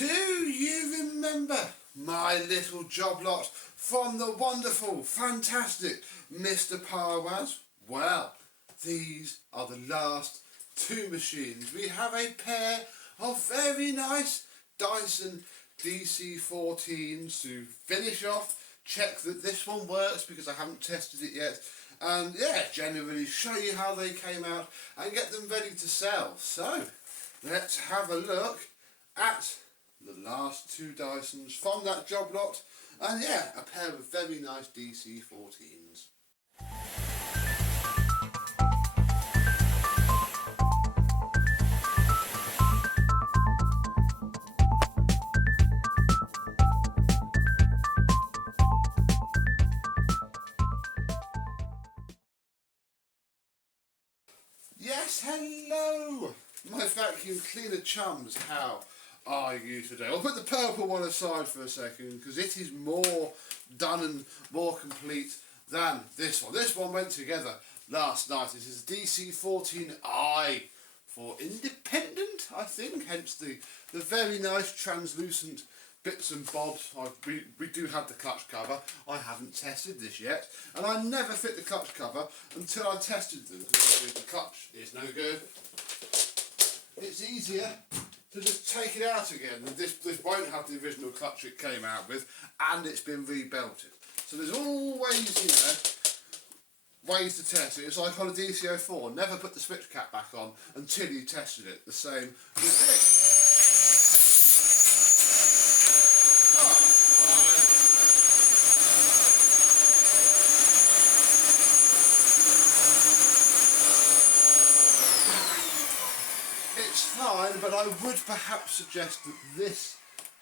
Do you remember my little job lot from the wonderful, fantastic Mr Parwaz? Well, these are the last two machines. We have a pair of very nice Dyson DC14's to finish off, check that this one works because I haven't tested it yet, and yeah, generally show you how they came out and get them ready to sell. So let's have a look at the last two Dysons from that job lot, and yeah, a pair of very nice DC14's. Yes, hello, my vacuum cleaner chums. How are you today? I'll put the purple one aside for a second because it is more done and more complete than this one. This one went together last night. This is DC14i for independent, I think, hence the very nice translucent bits and bobs. We do have the clutch cover. I haven't tested this yet, and I never fit the clutch cover until I tested them. The clutch is no good. It's easier to just take it out again. This won't have the original clutch it came out with, and it's been rebelted. So there's always, ways to test it. It's like on a DC04, never put the switch cap back on until you tested it. The same with this. It's fine, but I would perhaps suggest that this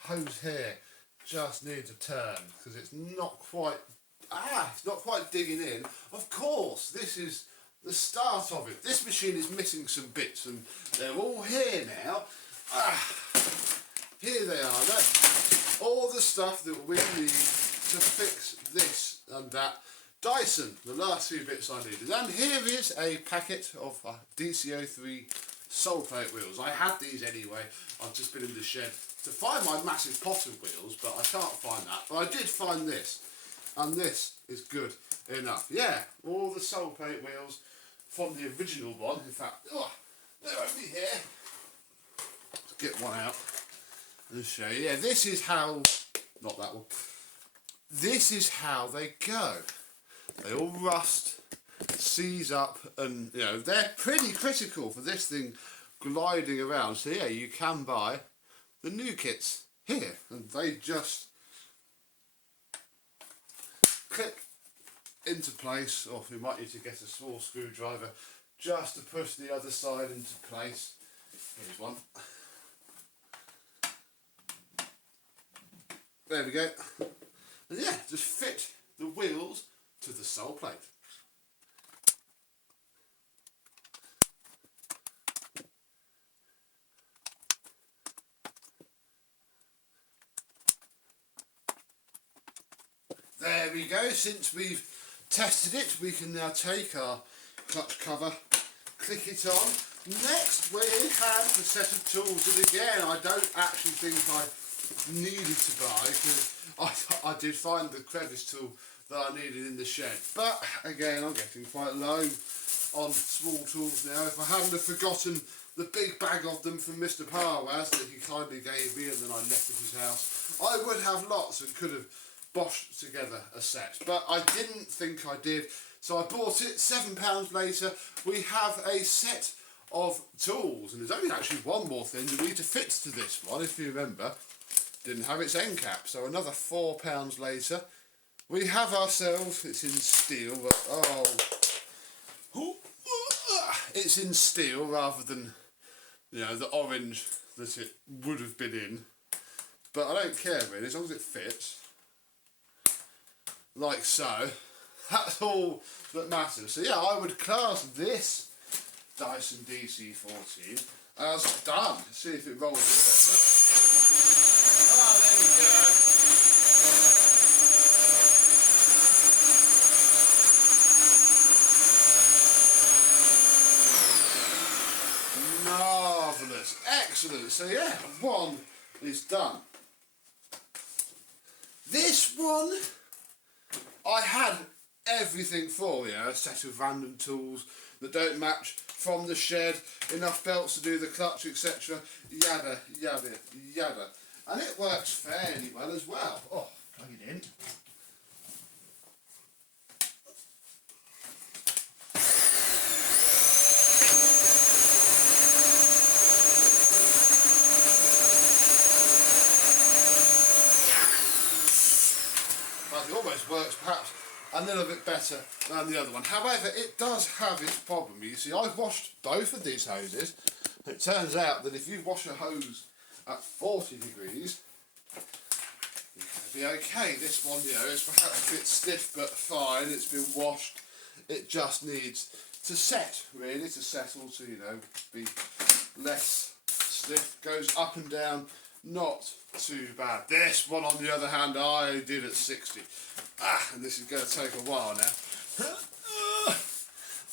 hose here just needs a turn because it's not quite digging in. Of course, this is the start of it. This machine is missing some bits, and they're all here now. Here they are. That's all the stuff that we need to fix this and that Dyson. The last few bits I needed. And here is a packet of DC03 sole plate wheels. I had these anyway. I've just been in the shed to find my massive pot of wheels, but I can't find that. But I did find this, and this is good enough. Yeah, all the sole plate wheels from the original one. In fact, they're over here. Let's get one out and show you. Yeah, this is how, not that one. This is how they go. They all rust, seize up, and they're pretty critical for this thing gliding around. So yeah, you can buy the new kits here, and they just click into place. Or we might need to get a small screwdriver just to push the other side into place. Here's one. There we go. And yeah, just fit the wheels to the sole plate. There we go. Since we've tested it, we can now take our clutch cover, click it on. Next we have a set of tools that again I don't actually think I needed to buy because I did find the crevice tool that I needed in the shed. But again, I'm getting quite low on small tools now. If I hadn't have forgotten the big bag of them from Mr Parwaz that he kindly gave me and then I left at his house, I would have lots and could have boshed together a set. But I didn't think I did, so I bought it. £7 later, we have a set of tools, and there's only actually one more thing that we need to fit to this one. If you remember, didn't have its end cap, so another £4 later, we have ourselves, it's in steel, but it's in steel rather than the orange that it would have been in. But I don't care really, as long as it fits like so, that's all that matters. So yeah, I would class this Dyson DC14 as done. Let's see if it rolls a bit better. There we go. Marvellous, excellent. So yeah, one is done. This one, I had everything for, you know, a set of random tools that don't match from the shed, enough belts to do the clutch, etc. Yada, yada, yada. And it works fairly well as well. Oh, plug it in. It almost works perhaps a little bit better than the other one. However, it does have its problem. You see, I've washed both of these hoses. It turns out that if you wash a hose at 40 degrees, you're going to be okay. This one, you know, is perhaps a bit stiff but fine. It's been washed. It just needs to set, really, to settle, to, you know, be less stiff. Goes up and down. Not too bad. This one, on the other hand, I did at 60. And this is going to take a while now.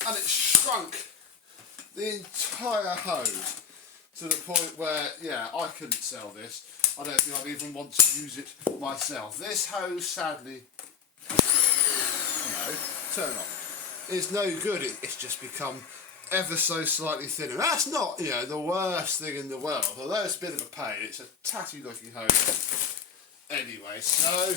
And it shrunk the entire hose to the point where, yeah, I couldn't sell this. I don't think I'd even want to use it myself. This hose, sadly, no, turn off, is no good. It's just become ever so slightly thinner. That's not, you know, the worst thing in the world, although it's a bit of a pain. It's a tatty looking hose. Anyway, so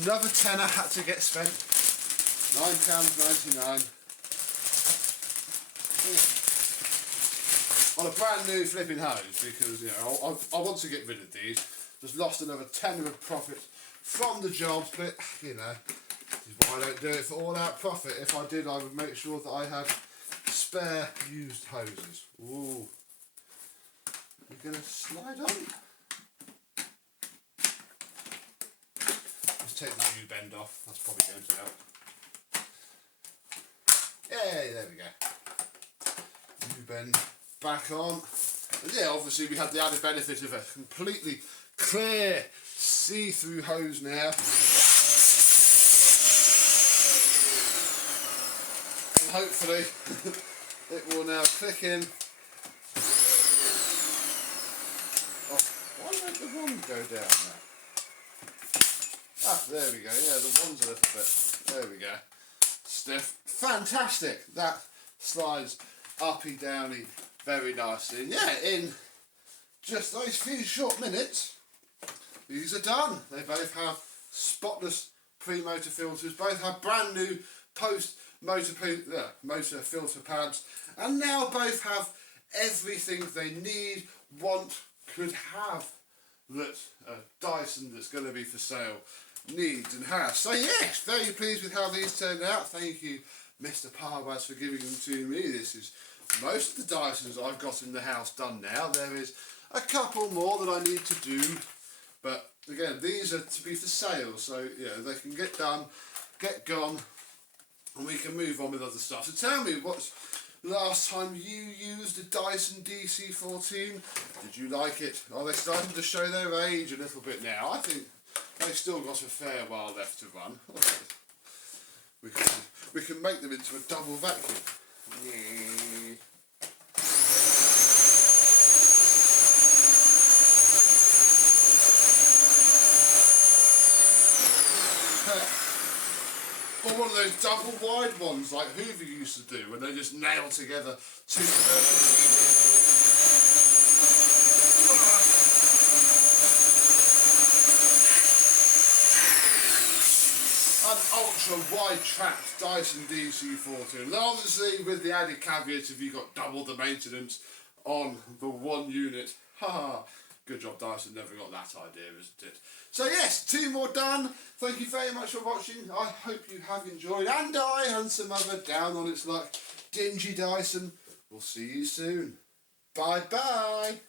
another tenner had to get spent. £9.99 on a brand new flipping hose, because, you know, I want to get rid of these. Just lost another tenner of profit from the jobs, but, you know, this is why I don't do it for all out profit. If I did, I would make sure that I had spare used hoses. Ooh. You're going to slide on? Let's take the U-bend off. That's probably going to help. Yeah, there we go. U-bend back on. And yeah, obviously we have the added benefit of a completely clear, see-through hose now. And hopefully it will now click in. Oh, why won't the wand go down now? Ah, there we go. Yeah, the wand's a little bit. There we go. Stiff. Fantastic. That slides uppy downy very nicely. And yeah, in just those few short minutes, these are done. They both have spotless pre-motor filters. Both have brand new post-motor filter pads, and now both have everything they need, want, could have that a Dyson that's going to be for sale needs and has. So yes, very pleased with how these turned out. Thank you, Mr Parwaz, for giving them to me. This is most of the Dysons I've got in the house done now. There is a couple more that I need to do, but again, these are to be for sale, so yeah, they can get done, get gone, and we can move on with other stuff. So tell me, what's last time you used a Dyson DC14? Did you like it? Are they starting to show their age a little bit now? I think they've still got a fair while left to run. We can make them into a double vacuum. Or one of those double wide ones like Hoover used to do, when they just nail together two an ultra wide tracked Dyson DC14. And obviously with the added caveat if you've got double the maintenance on the one unit. Haha. Good job, Dyson never got that idea, isn't it? So yes, two more done. Thank you very much for watching. I hope you have enjoyed, and I and some other down on its luck dingy Dyson. We'll see you soon. Bye bye.